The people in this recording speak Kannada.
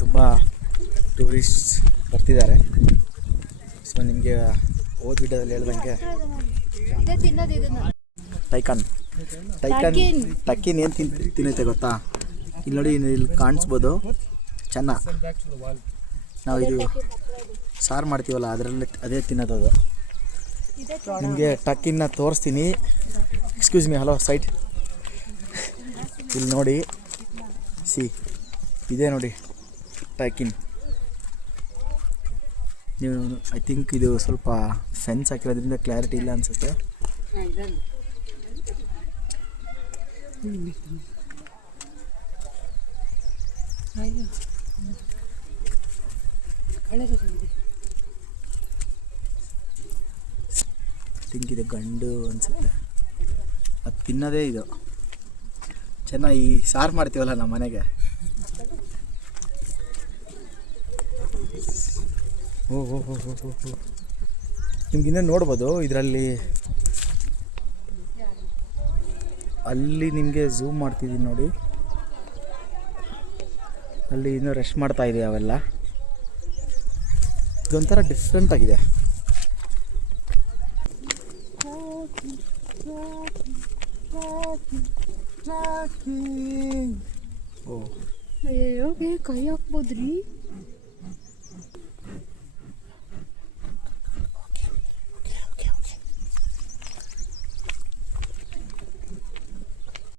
ತುಂಬ ಟೂರಿಸ್ಟ್ ಬರ್ತಿದ್ದಾರೆ. ಸೊ ನಿಮಗೆ ಹೋದ ವಿಡಿಯೋದಲ್ಲಿ ಹೇಳ್ದಂಗೆ ಟಕ್ಕಿನ್ ಏನು ತಿನ್ನೈತೆ ಗೊತ್ತಾ? ಇಲ್ಲಿ ನೋಡಿ, ಇಲ್ಲಿ ಕಾಣಿಸ್ಬೋದು ಚೆನ್ನ. ನಾವು ಇದು ಸಾರು ಮಾಡ್ತೀವಲ್ಲ ಅದರಲ್ಲಿ ಅದೇ ತಿನ್ನೋದು. ನಿಮಗೆ ಟಕ್ಕಿನ ತೋರಿಸ್ತೀನಿ. Excuse me, hello side. ಇಲ್ಲಿ ನೋಡಿ, ಇದೆ ನೋಡಿ ಟಕ್ಕಿನ್. ನೀವು ಐ ಥಿಂಕ್ ಇದು ಸ್ವಲ್ಪ ಫೆನ್ಸ್ ಹಾಕಿರೋದ್ರಿಂದ ಕ್ಲಾರಿಟಿ ಇಲ್ಲ ಅನಿಸುತ್ತೆ. ಥಿಂಕ್ ಇದು ಗಂಡು ಅನಿಸುತ್ತೆ. ಅದು ತಿನ್ನೋದೇ ಇದು. ಚೆನ್ನಾಗಿ ಸಾರು ಮಾಡ್ತೀವಲ್ಲ ನಮ್ಮ ಮನೆಗೆ. ನಿಮ್ಗೆ ಇನ್ನೂ ನೋಡ್ಬೋದು ಇದರಲ್ಲಿ. ಅಲ್ಲಿ ನಿಮಗೆ ಝೂಮ್ ಮಾಡ್ತಿದ್ದೀನಿ ನೋಡಿ, ಅಲ್ಲಿ ಇನ್ನೂ ರೆಸ್ಟ್ ಮಾಡ್ತಾ ಇದೆ ಅವೆಲ್ಲ. ಇದೊಂಥರ ಡಿಫ್ರೆಂಟ್ ಆಗಿದೆ. ಅಯ್ಯೋ ಕೈ ಹಾಕ್ಬೋದ್ರಿ.